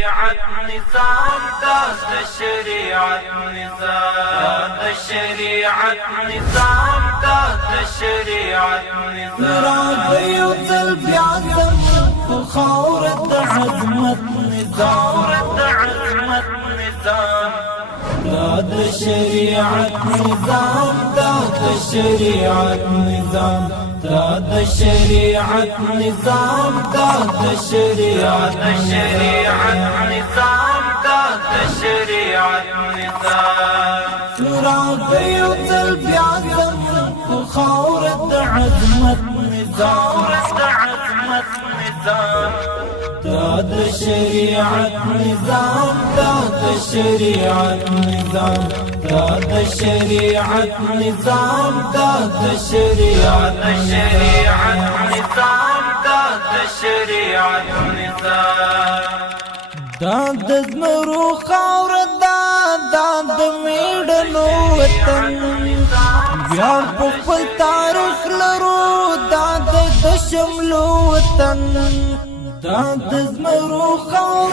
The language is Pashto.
شریعت نظام دا شریعت نظام دا شریعت نظام دا شریعت نظام راغیو تل بیازم خاورت عظمت نظام داد شریعت نظام داد شریعت نظام داد شریعت نظام داد شریعت نظام داد شریعت نظام راغیو تل بیازم خاورت عظمت نظام داد شریعت نظام داد شریعت نظام داد شریعت نظام داد شریعت نظام داد شریعت نظام داد زمرو خاور داد میړنو وطن یار په خپل تاریخ لرو داد د شملو وطن داد زمرو خاور